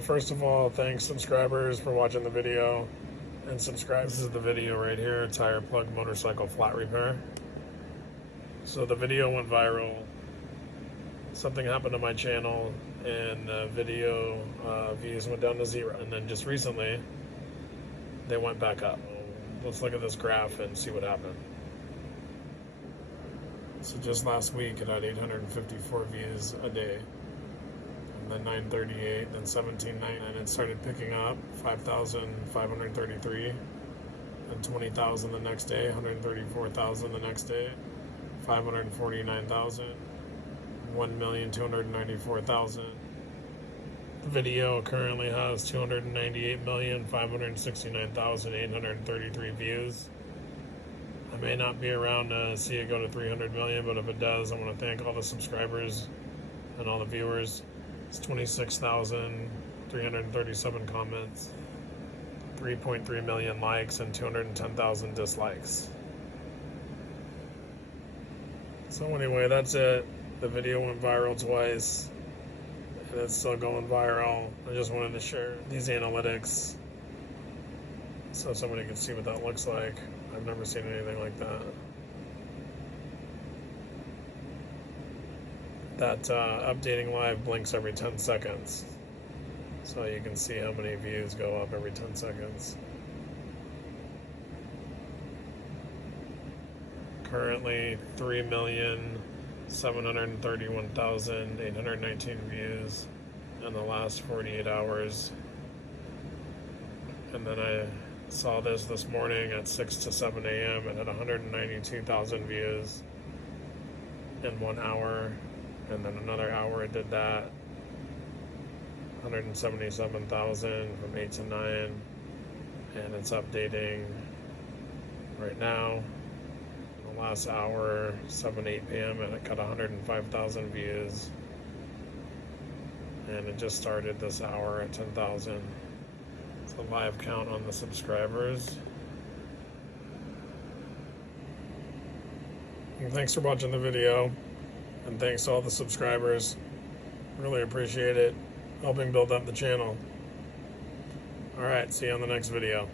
First of all, thanks subscribers for watching the video and subscribe. This is the video right here, tire plug motorcycle flat repair. So the video went viral. Something happened to my channel and video views went down to 0. And then just recently, they went back up. Let's look at this graph and see what happened. So just last week it had 854 views a day. And then 938, then 1790, and it started picking up 5,533, then 20,000 the next day, 134,000 the next day, 549,000, 1,294,000. The video currently has 298,569,833 views. I may not be around to see it go to 300 million, but if it does, I want to thank all the subscribers and all the viewers. It's 26,337 comments, 3.3 million likes, and 210,000 dislikes. So anyway, that's it. The video went viral twice, and it's still going viral. I just wanted to share these analytics so somebody can see what that looks like. I've never seen anything like that. That updating live blinks every 10 seconds. So you can see how many views go up every 10 seconds. Currently 3,731,819 views in the last 48 hours. And then I saw this morning at 6 to 7 a.m. It had 192,000 views in 1 hour. And then another hour it did that. 177,000 from 8 to 9. And it's updating right now. In the last hour, 7 to 8 p.m. and it got 105,000 views. And it just started this hour at 10,000. It's the live count on the subscribers. And thanks for watching the video. And thanks to all the subscribers. Really appreciate it. Helping build up the channel. Alright, see you on the next video.